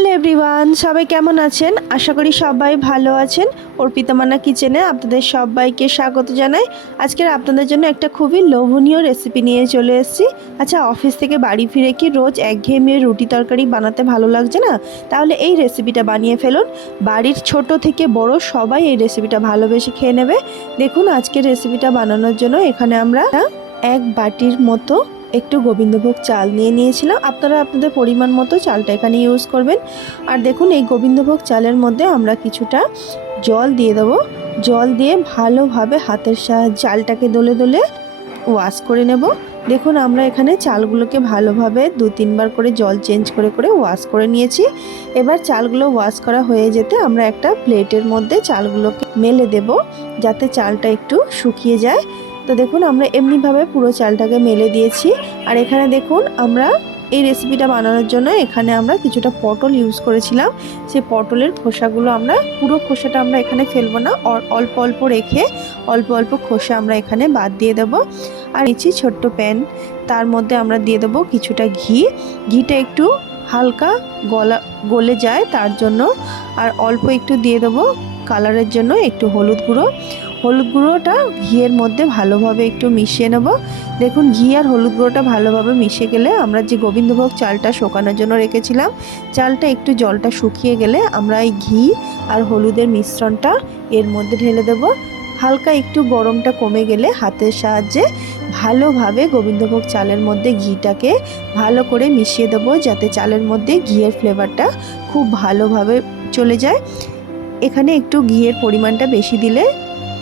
Hello everyone, সবাই কেমন আছেন? আশা করি সবাই ভালো আছেন। অর্পিতা মান্না কিচেনে আপনাদের সবাইকে স্বাগত জানাই। আজকের আপনাদের জন্য একটা খুবই লোভনীয় রেসিপি নিয়ে চলে এসেছি। আচ্ছা, অফিস থেকে বাড়ি ফিরে কি রোজ একঘেয়েমি রুটি তরকারি বানাতে ভালো লাগছে না? তাহলে এই রেসিপিটা বানিয়ে ফেলুন। বাড়ির ছোট থেকে বড় সবাই এই রেসিপিটা ভালোবেসে খেয়ে নেবে। দেখুন, আজকের রেসিপিটা বানানোর জন্য এখানে আমরা এক বাটির মতো একটু গোবিন্দভোগ চাল নিয়েছিলাম। আপনারা আপনাদের পরিমাণ মতো চালটা এখানে ইউজ করবেন। আর দেখুন, এই গোবিন্দভোগ চালের মধ্যে আমরা কিছুটা জল দিয়ে দেবো। জল দিয়ে ভালোভাবে হাতের সাহায্যে চালটাকে দলে দলে ওয়াশ করে নেব। দেখুন, আমরা এখানে চালগুলোকে ভালোভাবে 2-3 বার করে জল চেঞ্জ করে করে ওয়াশ করে নিয়েছি। এবার চালগুলো ওয়াশ করা হয়ে যেতে আমরা একটা প্লেটের মধ্যে চালগুলোকে মেলে দেব, যাতে চালটা একটু শুকিয়ে যায়। তো দেখুন, আমরা এমনিভাবে পুরো চালটাকে মেলে দিয়েছি। আর এখানে দেখুন, আমরা এই রেসিপিটা বানানোর জন্য এখানে আমরা কিছুটা পটল ইউজ করেছিলাম। সেই পটলের খোসাগুলো আমরা পুরো খোসাটা আমরা এখানে ফেলবো না, অল্প অল্প রেখে অল্প অল্প খোসা আমরা এখানে বাদ দিয়ে দেবো। আর নিচে ছোট্ট প্যান, তার মধ্যে আমরা দিয়ে দেবো কিছুটা ঘিটা একটু হালকা গলে যায় তার জন্য। আর অল্প একটু দিয়ে দেবো কালারের জন্য একটু হলুদ গুঁড়োটা ঘিয়ের মধ্যে ভালোভাবে একটু মিশিয়ে নেব। দেখুন, ঘি আর হলুদ গুঁড়োটা ভালোভাবে মিশে গেলে আমরা যে গোবিন্দভোগ চালটা শোকানোর জন্য রেখেছিলাম, চালটা একটু জলটা শুকিয়ে গেলে আমরা এই ঘি আর হলুদের মিশ্রণটা এর মধ্যে ঢেলে দেব। হালকা একটু গরমটা কমে গেলে হাতের সাহায্যে ভালোভাবে গোবিন্দভোগ চালের মধ্যে ঘিটাকে ভালো করে মিশিয়ে দেব, যাতে চালের মধ্যে ঘিয়ের ফ্লেভারটা খুব ভালোভাবে চলে যায়। এখানে একটু ঘিয়ের পরিমাণটা বেশি দিলে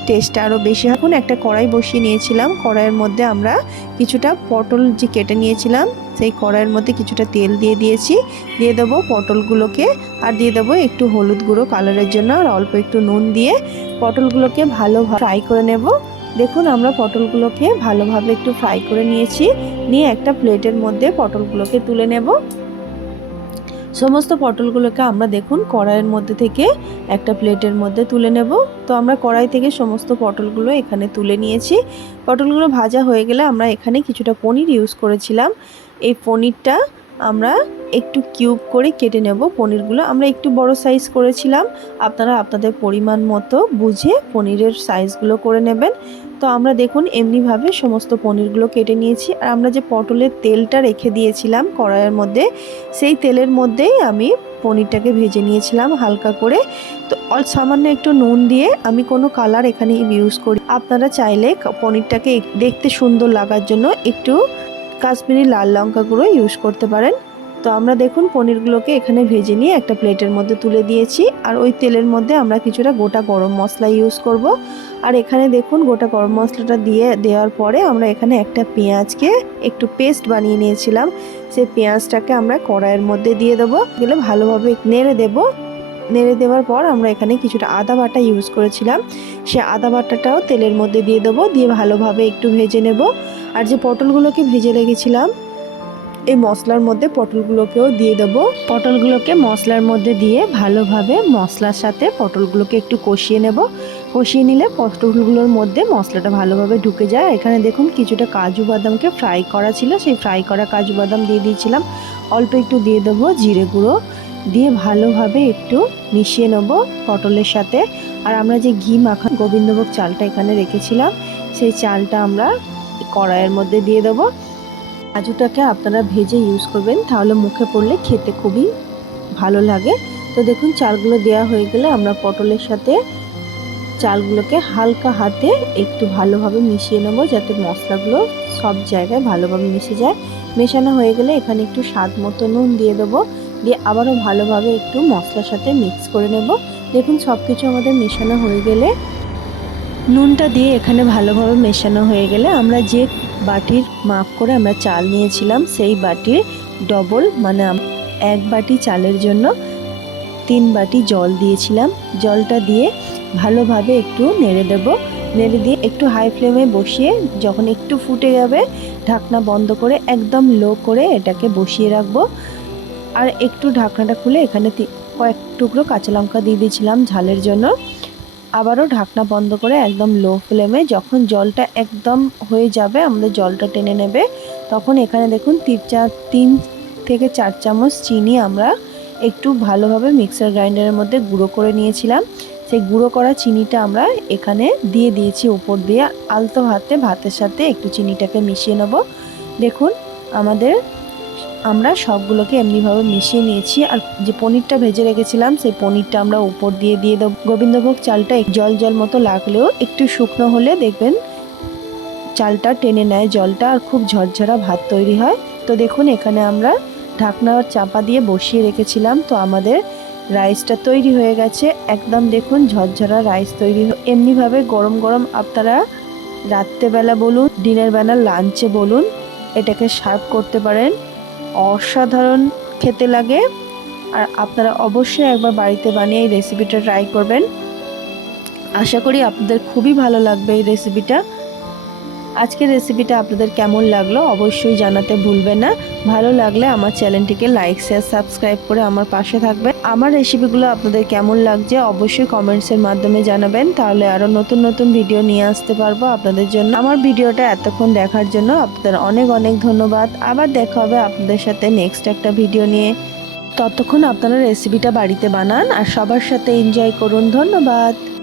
টেস্টটা আরও বেশি। এখন একটা কড়াই বসিয়ে নিয়েছিলাম। কড়াইয়ের মধ্যে আমরা কিছুটা পটল যে কেটে নিয়েছিলাম, সেই কড়াইয়ের মধ্যে কিছুটা তেল দিয়ে দেবো পটলগুলোকে। আর দিয়ে দেবো একটু হলুদ গুঁড়ো কালারের জন্য, আর অল্প একটু নুন দিয়ে পটলগুলোকে ভালোভাবে ফ্রাই করে নেব। দেখুন, আমরা পটলগুলোকে ভালোভাবে একটু ফ্রাই করে নিয়ে একটা প্লেটের মধ্যে পটলগুলোকে তুলে নেব। সমস্ত পটলগুলোকে আমরা দেখুন কড়াইয়ের মধ্যে থেকে একটা প্লেটের মধ্যে তুলে নেব। তো আমরা কড়াই থেকে সমস্ত পটলগুলো এখানে তুলে নিয়েছি। পটলগুলো ভাজা হয়ে গেলে আমরা এখানে কিছুটা পনির ইউজ করেছিলাম। এই পনিরটা আমরা একটু কিউব করে কেটে নেব। পনিরগুলো আমরা একটু বড় সাইজ করেছিলাম, আপনারা আপনাদের পরিমাণ মতো বুঝে পনিরের সাইজগুলো করে নেবেন। তো আমরা দেখুন এমনিভাবে সমস্ত পনিরগুলো কেটে নিয়েছি। আর আমরা যে পটলের তেলটা রেখে দিয়েছিলাম কড়াইয়ের মধ্যে, সেই তেলের মধ্যেই আমি পনিরটাকে ভেজে নিয়েছিলাম হালকা করে। তো সামান্য একটু নুন দিয়ে, আমি কোনো কালার এখানে ইউজ করি, আপনারা চাইলে পনিরটাকে দেখতে সুন্দর লাগার জন্য একটু কাশ্মীরি লাল লঙ্কা গুঁড়ো ইউজ করতে পারেন। তো আমরা দেখুন পনিরগুলোকে এখানে ভেজে নিয়ে একটা প্লেটের মধ্যে তুলে দিয়েছি। আর ওই তেলের মধ্যে আমরা কিছুটা গোটা গরম মশলা ইউজ করব। আর এখানে দেখুন গোটা গরম মশলাটা দেওয়ার পরে আমরা এখানে একটা পেঁয়াজকে একটু পেস্ট বানিয়ে নিয়েছিলাম, সেই পেঁয়াজটাকে আমরা কড়াইয়ের মধ্যে দিয়ে দেবো। গেলে ভালোভাবে নেড়ে দেওয়ার পর আমরা এখানে কিছুটা আদা বাটা ইউজ করেছিলাম, সে আদা বাটাটাও তেলের মধ্যে দিয়ে দেবো। দিয়ে ভালোভাবে একটু ভেজে নেব। আর যে পটলগুলোকে ভেজে রেখেছিলাম, এই মশলার মধ্যে পটলগুলোকেও দিয়ে দেবো। পটলগুলোকে মশলার মধ্যে দিয়ে ভালোভাবে মশলার সাথে পটলগুলোকে একটু কষিয়ে নেব। কষিয়ে নিলে পটলগুলোর মধ্যে মশলাটা ভালোভাবে ঢুকে যায়। এখানে দেখুন কিছুটা কাজু বাদামকে ফ্রাই করা ছিল, সেই ফ্রাই করা কাজু বাদাম দিয়ে দিয়েছিলাম। অল্প একটু দিয়ে দেবো জিরে গুঁড়ো, দিয়ে ভালোভাবে একটু মিশিয়ে নেব পটলের সাথে। আর আমরা যে ঘি মাখা গোবিন্দভোগ চালটা এখানে রেখেছিলাম, সেই চালটা আমরা কড়াইয়ের মধ্যে দিয়ে দেবো। কাজুটাকে আপনারা ভেজে ইউজ করবেন, তাহলে মুখে পড়লে খেতে খুবই ভালো লাগে। তো দেখুন চালগুলো দেওয়া হয়ে গেলে আমরা পটলের সাথে চালগুলোকে হালকা হাতে একটু ভালোভাবে মিশিয়ে নেব, যাতে মশলাগুলো সব জায়গায় ভালোভাবে মিশে যায়। মেশানো হয়ে গেলে এখানে একটু স্বাদ মতো নুন দিয়ে দেবো। দিয়ে আবারও ভালোভাবে একটু মশলার সাথে মিক্স করে নেব। দেখুন সব কিছু আমাদের মেশানো হয়ে গেলে, নুনটা দিয়ে এখানে ভালোভাবে মেশানো হয়ে গেলে আমরা যে বাটির মাপ করে আমরা চাল নিয়েছিলাম, সেই বাটির ডবল, মানে এক বাটি চালের জন্য 3 বাটি জল দিয়েছিলাম। জলটা দিয়ে ভালোভাবে একটু নেড়ে দেব। নেড়ে দিয়ে একটু হাই ফ্লেমে বসিয়ে যখন একটু ফুটে যাবে, ঢাকনা বন্ধ করে একদম লো করে এটাকে বসিয়ে রাখবো। আর একটু ঢাকনাটা খুলে এখানে কয়েক টুকরো কাঁচা লঙ্কা দিয়ে দিয়েছিলাম ঝালের জন্য। আবারও ঢাকনা বন্ধ করে একদম লো ফ্লেমে যখন জলটা একদম হয়ে যাবে, আমাদের জলটা টেনে নেবে, তখন এখানে দেখুন 3 থেকে 4 চামচ চিনি আমরা একটু ভালোভাবে মিক্সার গ্রাইন্ডারের মধ্যে গুঁড়ো করে নিয়েছিলাম। সেই গুঁড়ো করা চিনিটা আমরা এখানে দিয়ে দিয়েছি উপর দিয়ে, আলতো হাতে ভাতের সাথে একটু চিনিটাকে মিশিয়ে নেব। দেখুন আমরা সবগুলোকে এমনিভাবে মিশিয়ে নিয়েছি। আর যে পনিরটা ভেজে রেখেছিলাম সেই পনিরটা আমরা উপর দিয়ে দেবো। গোবিন্দভোগ চালটা জল জল মতো লাগলেও একটু শুকনো হলে দেখবেন চালটা টেনে নেয় জলটা, আর খুব ঝরঝরা ভাত তৈরি হয়। তো দেখুন এখানে আমরা ঢাকনা চাপা দিয়ে বসিয়ে রেখেছিলাম, তো আমাদের রাইসটা তৈরি হয়ে গেছে। একদম দেখুন ঝরঝরা রাইস তৈরি। এমনিভাবে গরম গরম আপনারা রাত্রেবেলা বলুন, দিনের বেলা লাঞ্চে বলুন, এটাকে সার্ভ করতে পারেন। অসাধারণ খেতে লাগে। আর আপনারা অবশ্যই একবার বাড়িতে বানিয়ে এই রেসিপিটা ট্রাই করবেন। আশা করি আপনাদের খুবই ভালো লাগবে এই রেসিপিটা। আজকের রেসিপিটা আপনাদের কেমন লাগলো অবশ্যই জানাতে ভুলবেন না। ভালো লাগলে আমার চ্যানেলটিকে লাইক শেয়ার সাবস্ক্রাইব করে আমার পাশে থাকবেন। আমার রেসিপিগুলো আপনাদের কেমন লাগছে অবশ্যই কমেন্টসের মাধ্যমে জানাবেন, তাহলে আরও নতুন নতুন ভিডিও নিয়ে আসতে পারবো আপনাদের জন্য। আমার ভিডিওটা এতক্ষণ দেখার জন্য আপনাদের অনেক অনেক ধন্যবাদ। আবার দেখা হবে আপনাদের সাথে নেক্সট একটা ভিডিও নিয়ে। ততক্ষণ আপনারা রেসিপিটা বাড়িতে বানান আর সবার সাথে এনজয় করুন। ধন্যবাদ।